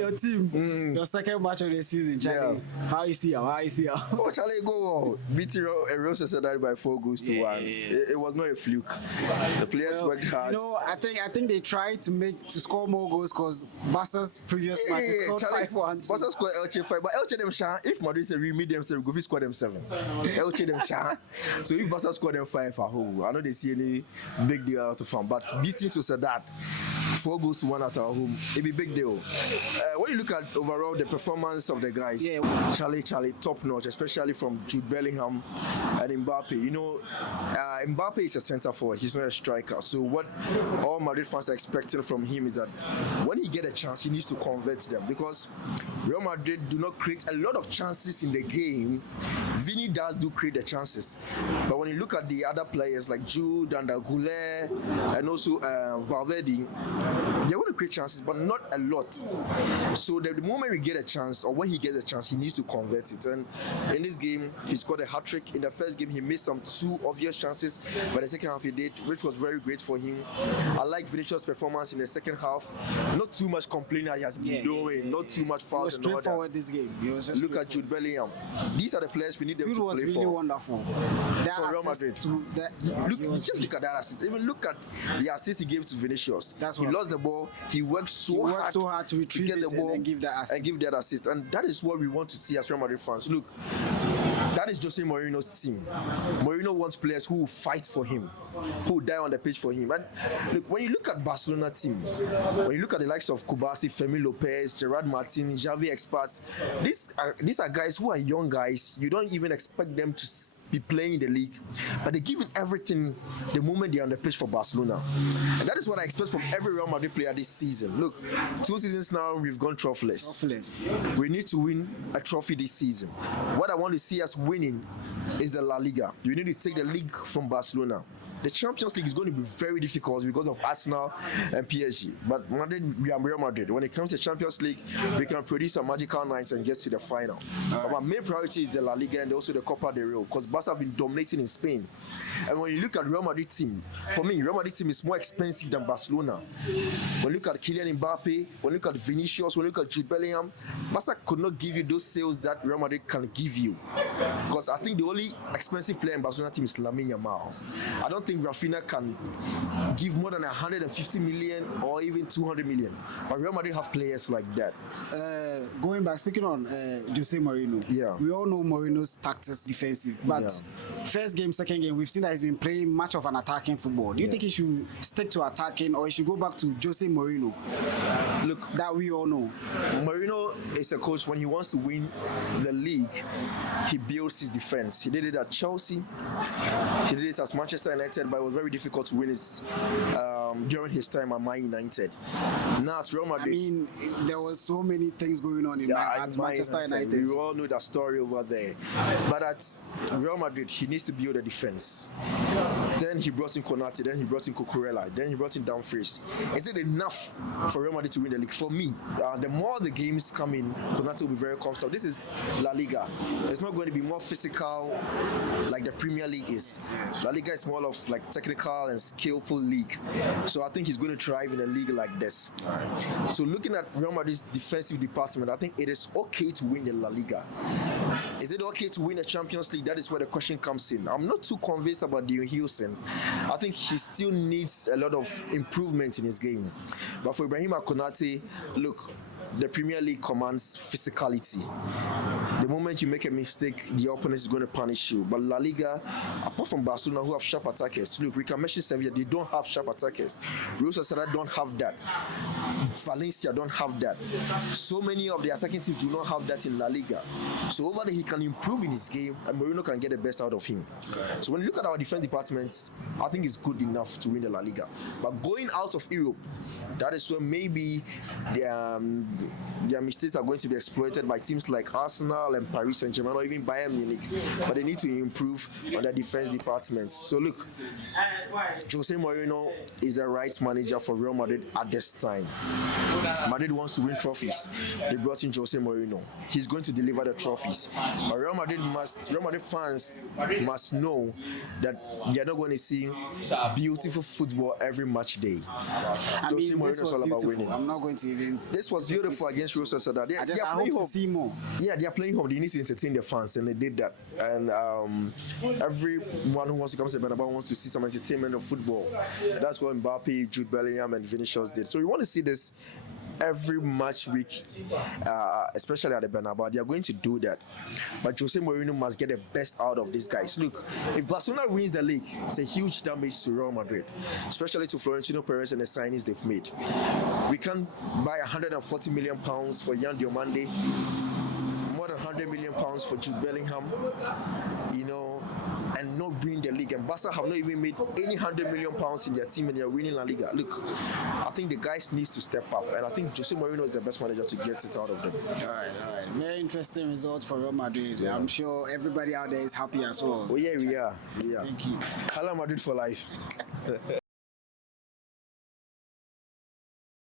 Your team, your second match of the season, Charlie. Yeah. How you see how? Oh, Charlie, go beating Real Sociedad by 4-1. It was not a fluke. The players worked hard. You know, I think they tried to score more goals because Barca's previous matches scored 5-1. Barca scored Elche 5, but Elche them sha. If Madrid say we meet them, say we go score them 7. Elche them sha. So if Barca score them 5 at home, I know they see any big deal out of them. But beating Sociedad 4-1 at our home, it be big deal. When you look at overall the performance of the guys, Charlie, top notch, especially from Jude Bellingham and Mbappe. You know, Mbappe is a centre forward, he's not a striker. So what all Madrid fans are expecting from him is that when he get a chance, he needs to convert them, because Real Madrid do not create a lot of chances in the game. Vini do create the chances, but when you look at the other players like Jude and Goulet and also Valverde, they want to create chances, but not a lot. So the moment we get a chance, or when he gets a chance, he needs to convert it. And in this game, he scored a hat-trick. In the first game, he missed some 2 obvious chances, but the second half he did, which was very great for him. I like Vinicius' performance in the second half. Not too much complaining he has been doing, not too much fouls. He was straightforward this game. Look at Jude Bellingham. These are the players we need them Jude to was play really for. Wonderful. For Real Madrid. Look at that assist. Even look at the assist he gave to Vinicius. He lost the ball. He worked so hard to retrieve get the ball and give that assist. and give that assist. And that is what we want to see as Real Madrid fans. Look, that is Jose Mourinho's team. Mourinho wants players who will fight for him, who will die on the pitch for him. And look, when you look at Barcelona team, when you look at the likes of Kubasi, Femi Lopez, Gerard Martin, Xavi experts, these are guys who are young guys. You don't even expect them to be playing in the league, but they're giving everything the moment they're on the pitch for Barcelona. And that is what I expect from every Real Madrid player this season. Look, 2 seasons now, we've gone trophyless. We need to win a trophy this season. What I want to see us winning is the La Liga. We need to take the league from Barcelona. The Champions League is going to be very difficult because of Arsenal and PSG. But Madrid, we are Real Madrid. When it comes to Champions League, we can produce some magical nights and get to the final. But my main priority is the La Liga and also the Copa del Rey, because Barca have been dominating in Spain. And when you look at Real Madrid team, for me, Real Madrid team is more expensive than Barcelona. When you look at Kylian Mbappe, when you look at Vinicius, when you look at Jude Bellingham, Barca could not give you those sales that Real Madrid can give you. Because I think the only expensive player in Barcelona team is Lamine Yamal. I don't think Rafinha can give more than 150 million or even 200 million. But Real Madrid have players like that. Going back, speaking on Jose Mourinho, we all know Mourinho's tactics defensive, but first game, second game, we've seen that he's been playing much of an attacking football. Do you think he should stick to attacking, or he should go back to Jose Mourinho? Look, that we all know. Mourinho is a coach. When he wants to win the league, he builds his defense. He did it at Chelsea. He did it at Manchester United, but it was very difficult to win his during his time at Man United. Now at Real Madrid, I mean, there was so many things going on at Manchester United. We all know that story over there. But at Real Madrid, he needs to build a defense. Then he brought in Konate, then he brought in Cucurella, then he brought in Dumfries. Is it enough for Real Madrid to win the league? For me, the more the games come in, Konate will be very comfortable. This is La Liga. It's not going to be more physical like the Premier League is. La Liga is more of like technical and skillful league. So I think he's going to thrive in a league like this. So looking at Real Madrid's defensive department, I think it is okay to win the La Liga. Is it okay to win the Champions League? That is where the question comes in. I'm not too convinced about Dean Houston. I think he still needs a lot of improvement in his game. But for Ibrahima Konate, look, the Premier League commands physicality. The moment you make a mistake, the opponent is going to punish you. But La Liga, apart from Barcelona, who have sharp attackers, look, we can mention Sevilla, they don't have sharp attackers. Real Sociedad don't have that. Valencia don't have that. So many of the attacking teams do not have that in La Liga. So over there, he can improve in his game, and Mourinho can get the best out of him. So when you look at our defense departments, I think it's good enough to win the La Liga. But going out of Europe, that is where maybe their mistakes are going to be exploited by teams like Arsenal and Paris Saint-Germain or even Bayern Munich. But they need to improve on their defense departments. So look, Jose Mourinho is the right manager for Real Madrid at this time. Madrid wants to win trophies. They brought in Jose Mourinho. He's going to deliver the trophies. But Real Madrid fans must know that they are not going to see beautiful football every match day. Jose Mourinho is all about winning. I'm not going to even. This was beautiful against Real Sociedad. I hope to see more. Yeah, they are playing home. They need to entertain their fans, and they did that. And everyone who wants to come to Bernabeu wants to see some entertainment of football. That's what Mbappe, Jude Bellingham, and Vinicius did. So we want to see this every match week, especially at the Bernabeu. They are going to do that. But Jose Mourinho must get the best out of these guys. Look, if Barcelona wins the league, it's a huge damage to Real Madrid, especially to Florentino Perez and the signings they've made. We can buy £140 million for Yan Diomande, more than £100 million for Jude Bellingham, and not win the league. And Barca have not even made any £100 million in their team, and they are winning La Liga. Look, I think the guys needs to step up, and I think Jose Mourinho is the best manager to get it out of them. All right. Very interesting result for Real Madrid. Yeah. I'm sure everybody out there is happy as well. Oh yeah, we are. Thank you. Hello Madrid for life.